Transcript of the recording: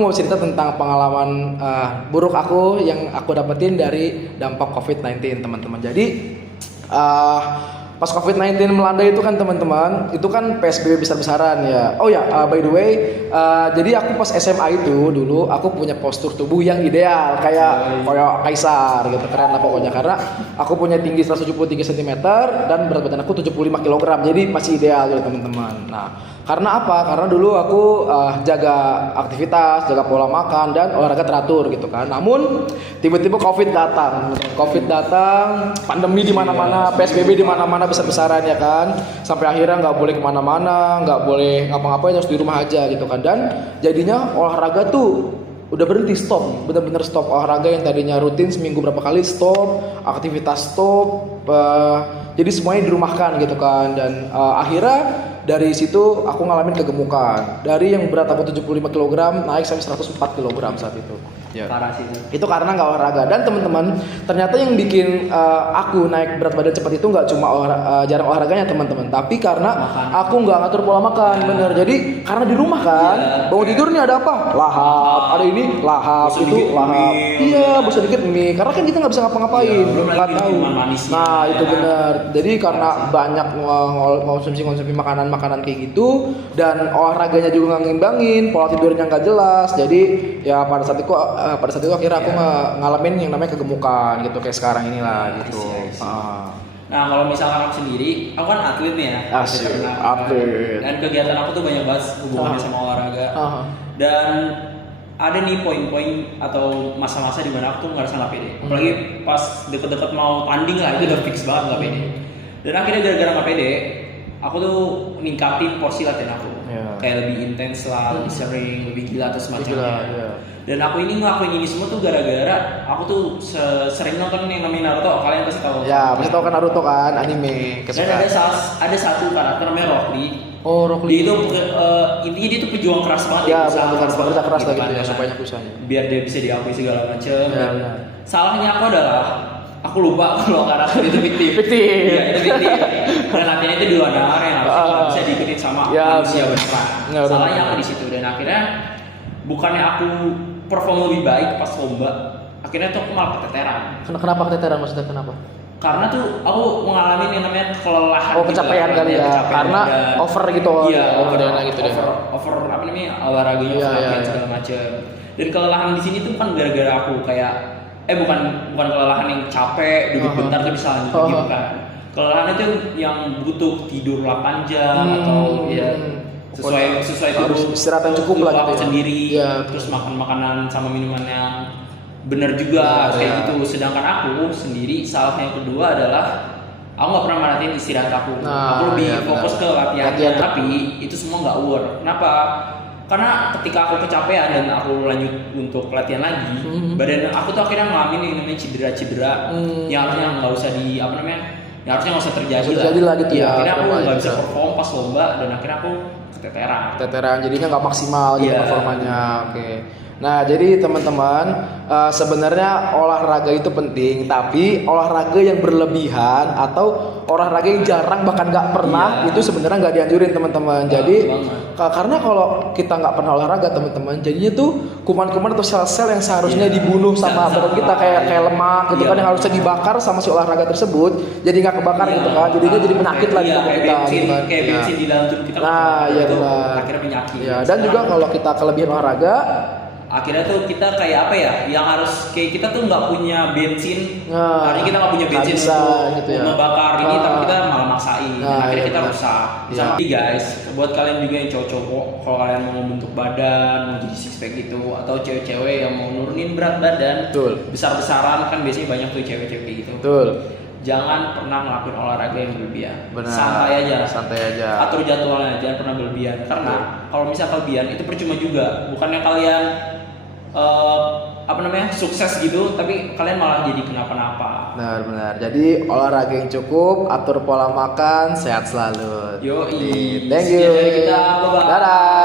mau cerita tentang pengalaman buruk aku yang aku dapetin dari dampak COVID-19 teman-teman. Jadi pas COVID-19 melanda itu kan teman-teman, itu kan PSBB besar-besaran ya. Oh ya, by the way, jadi aku pas SMA itu dulu aku punya postur tubuh yang ideal kayak kaisar gitu, keren lah pokoknya karena aku punya tinggi 173 cm dan berat badan aku 75 kg. Jadi masih ideal gitu teman-teman. Nah, karena apa? Karena dulu aku jaga aktivitas, jaga pola makan dan olahraga teratur gitu kan. Namun tiba-tiba COVID datang, pandemi di mana-mana, PSBB di mana-mana besar-besaran ya kan. Sampai akhirnya nggak boleh kemana-mana, nggak boleh ngapa-ngapain, harus di rumah aja gitu kan. Dan jadinya olahraga tuh udah berhenti, stop, bener-bener stop. Olahraga yang tadinya rutin seminggu berapa kali stop, aktivitas stop, jadi semuanya dirumahkan gitu kan. Dan akhirnya dari situ aku ngalamin kegemukan. Dari yang berat aku 75 kg naik sampai 104 kg saat itu. Ya. Parah sih Itu karena nggak olahraga. Dan teman-teman, ternyata yang bikin aku naik berat badan cepat itu nggak cuma jarang olahraganya teman-teman, tapi karena aku nggak ngatur pola makan. Bener. Jadi karena di rumah kan, bangun tidur nih ada apa? Lahap. Ada ini lahap, itu lahap. Iya, bosan dikit mie. Karena kan kita nggak bisa ngapa-ngapain, belum nggak tahu. Nah itu benar. Jadi karena banyak konsumsi makanan kayak gitu, dan olahraganya juga nggak ngimbangin, pola tidurnya nggak jelas. Jadi ya pada saat itu akhirnya aku ngalamin yang namanya kegemukan gitu kayak sekarang inilah gitu. Nah kalau misalkan aku sendiri, aku kan atlet nih ya. Atlet. Dan kegiatan aku tuh banyak banget hubungannya sama olahraga. Dan ada nih poin-poin atau masa-masa di mana aku tuh ngerasa nggak pede. Apalagi pas deket-deket mau tanding lah, itu udah fix banget nggak pede. Dan akhirnya gara-gara nggak pede, aku tuh ningkatin porsi latihan aku. Kayak lebih intens lah, lebih sering, lebih gila atau semacamnya. Dan aku ini ngelakuin ini semua tuh gara-gara aku tuh sering nonton yang namanya Naruto. Kalian pasti tahu. Ya, pasti tahu kan Naruto kan, anime. Dan ada satu karakter namanya Rock Lee. Oh, Rock Lee. Dia itu intinya dia tuh pejuang keras banget. Ya, bekerja keras gitu ya, supaya usahanya. Biar dia bisa diakui segala macam. Salahnya aku adalah aku lupa kalau karakter itu fiktif. Iya, itu fiktif. Dan latihan itu di luar arena, harusnya bisa diikutin sama manusia beneran. Salahnya aku di situ, dan akhirnya bukannya aku perform lebih baik pas lomba, akhirnya tuh aku malah keteteran. Kenapa keteteran maksudnya, kenapa? Karena tuh aku mengalami yang namanya kelelahan. Kecapean kali ya, karena over gitu. Iya, over gitu deh. Over apa namanya, olahraganya, segala macam. Dan kelelahan di sini tuh bukan gara-gara aku kayak bukan kelelahan yang capek, duduk bentar tuh bisa lanjut gitu kan. Kelelahan itu yang butuh tidur 8 jam atau ya sesuai harus istirahat yang cukup lah gitu sendiri, terus makan makanan sama minuman yang benar juga kayak gitu. Sedangkan aku sendiri, salahnya yang kedua adalah aku nggak pernah merhatiin istirahat aku. Aku lebih fokus ke latihan, tapi itu semua nggak work. Kenapa? Karena ketika aku kecapean dan aku lanjut untuk latihan lagi, badan aku tuh akhirnya ngalamin yang namanya cedera-cedera yang harusnya nggak usah yang harusnya nggak usah terjadi lah gitu ya. Akhirnya aku nggak bisa perform pas lomba, dan akhirnya aku keteteran, jadinya nggak maksimal gitu performanya. Nah, jadi teman-teman, sebenarnya olahraga itu penting, tapi olahraga yang berlebihan atau olahraga yang jarang bahkan nggak pernah itu sebenarnya nggak dianjurin teman-teman. Jadi karena kalau kita nggak pernah olahraga teman-teman, jadinya tuh kuman-kuman atau sel-sel yang seharusnya dibunuh sama badan kita kayak lemak gitu kan, yang harusnya dibakar sama si olahraga tersebut, jadi nggak kebakar gitu kan, jadinya jadi penyakit lagi tubuh kita. Kayak bensin di dalam tubuh kita. Nah, iya benar. Akhirnya penyakit. Dan juga kalau kita kelebihan olahraga, akhirnya tuh kita kayak apa ya, yang harus kayak kita tuh nggak punya bensin, hari kita nggak punya bensin untuk gitu membakar ini, tapi kita malah maksain, akhirnya kita rusak. Jadi guys, buat kalian juga yang cowok-cowok, kalau kalian mau membentuk badan, mau jadi six pack gitu, atau cewek-cewek yang mau nurunin berat badan, besar-besaran kan biasanya banyak tuh cewek-cewek kayak gitu. Jangan pernah ngelakuin olahraga yang berlebihan. Santai aja. Atur jadwalnya, jangan pernah berlebihan. Karena kalau misal kelebihan itu percuma juga. Bukannya kalian sukses gitu, tapi kalian malah jadi kenapa-napa. Benar. Jadi olahraga yang cukup, atur pola makan, sehat selalu. Yoi. Thank you. Kita, bye-bye. Dadah.